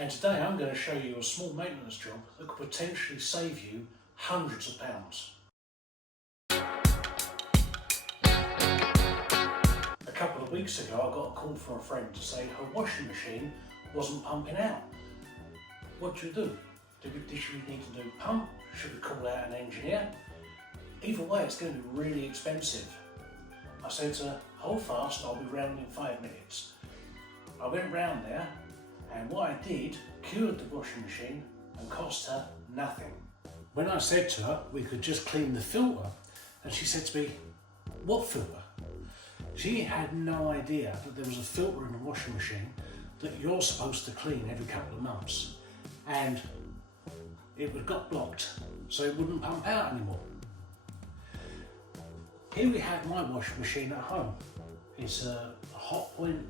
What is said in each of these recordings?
And today I'm going to show you a small maintenance job that could potentially save you hundreds of pounds. A couple of weeks ago I got a call from a friend to say her washing machine wasn't pumping out. What do? Did we need to do pump? Should we call out an engineer? Either way, it's going to be really expensive. I said to her, hold fast, I'll be round in 5 minutes. I went round there, and what I did cured the washing machine and cost her nothing. When I said to her we could just clean the filter, and she said to me, what filter? She had no idea that there was a filter in the washing machine that you're supposed to clean every couple of months, and it got blocked, so it wouldn't pump out anymore. Here we have my washing machine at home. It's a Hotpoint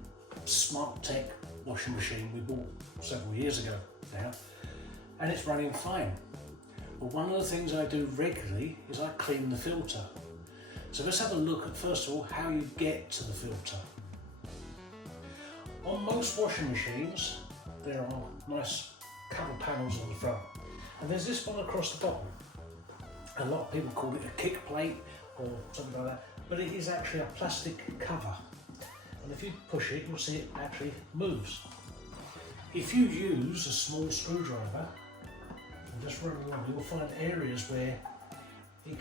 Smart Tech washing machine we bought several years ago now, and it's running fine. But one of the things I do regularly is I clean the filter. So let's have a look at, first of all, how you get to the filter. On most washing machines, there are nice cover panels on the front, and there's this one across the bottom. A lot of people call it a kick plate or something like that, but it is actually a plastic cover. And if you push it, you'll see it actually moves. If you use a small screwdriver and just run along, you'll find areas where it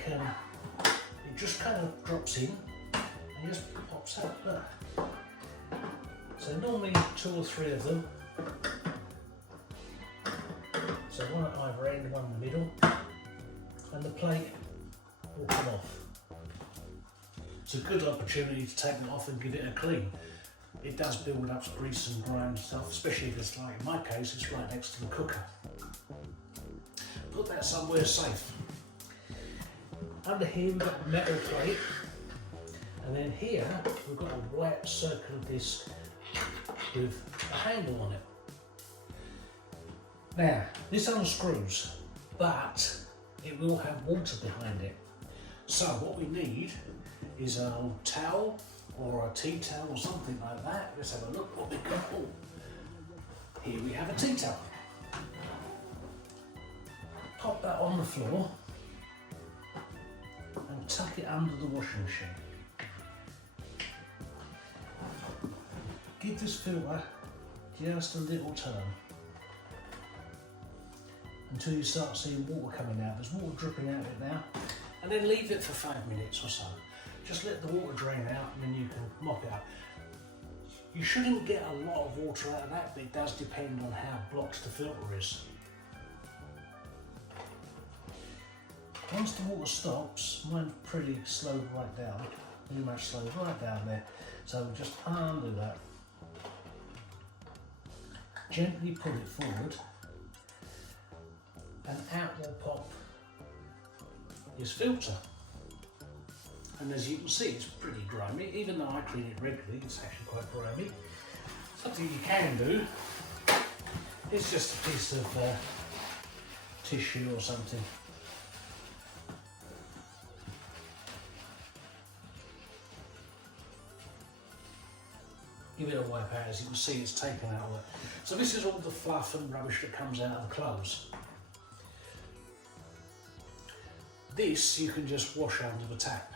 just kind of drops in and just pops out. Look. So normally 2 or 3 of them. So one at either end, one in the middle, and the plate will come off. It's a good opportunity to take it off and give it a clean. It does build up grease and grime and stuff, especially if it's like, in my case, it's right next to the cooker. Put that somewhere safe. Under here we've got a metal plate, and then here we've got a white circular disc with a handle on it. Now, this unscrews, but it will have water behind it. So what we need is an old towel or a tea towel or something like that. Let's have a look what we got. Oh, here we have a tea towel. Pop that on the floor and tuck it under the washing machine. Give this filter just a little turn until you start seeing water coming out. There's water dripping out of it now. And then leave it for 5 minutes or so. Just let the water drain out and then you can mop it up. You shouldn't get a lot of water out of that, but it does depend on how blocked the filter is. Once the water stops, mine's pretty slowed right down, pretty much slowed right down there. So just undo that. Gently pull it forward and out will pop this filter. And as you can see, it's pretty grimy. Even though I clean it regularly, it's actually quite grimy. Something you can do, it's just a piece of tissue or something. Give it a wipe out. As you can see, it's taken out of it. So this is all the fluff and rubbish that comes out of the clothes. This you can just wash under the tap.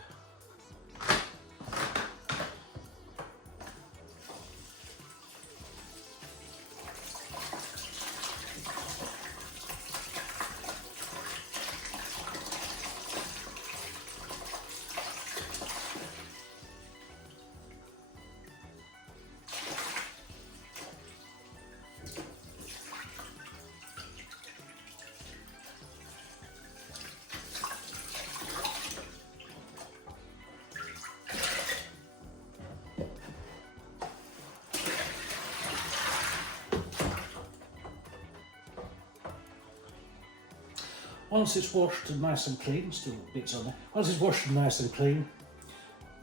Once it's washed and nice and clean, still bits on there, once it's washed and nice and clean,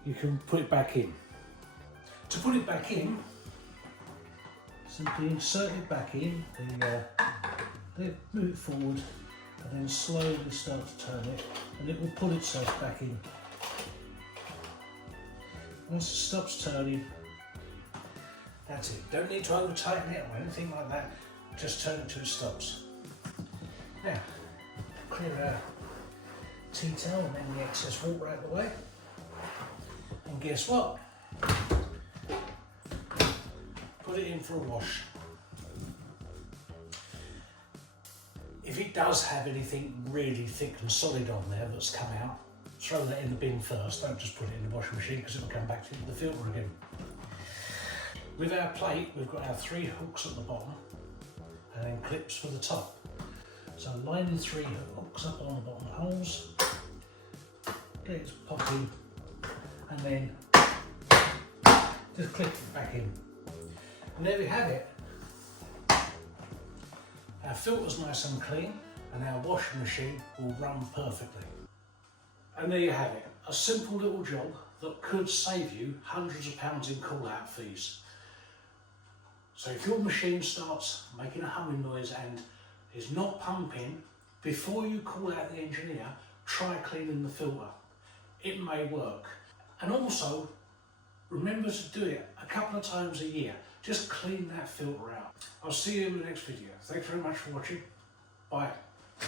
you can put it back in. To put it back in, simply insert it back in, then move it forward and then slowly start to turn it and it will pull itself back in. Once it stops turning, that's it. Don't need to over tighten it or anything like that. just turn it till it stops. Now, clear our tea towel and then the excess water out of the way. And guess what? Put it in for a wash. If it does have anything really thick and solid on there that's come out, throw that in the bin first. Don't just put it in the washing machine because it will come back to the filter again. With our plate, we've got our 3 hooks at the bottom and then clips for the top. So line the 3 hooks up on the bottom holes, get it to pop in, and then just clip it back in. And there we have it. Our filter's nice and clean and our washing machine will run perfectly. And there you have it, a simple little job that could save you hundreds of pounds in call-out fees. So if your machine starts making a humming noise and is not pumping, before you call out the engineer, try cleaning the filter. It may work. And also, remember to do it a couple of times a year. Just clean that filter out. I'll see you in the next video. Thanks very much for watching. Bye.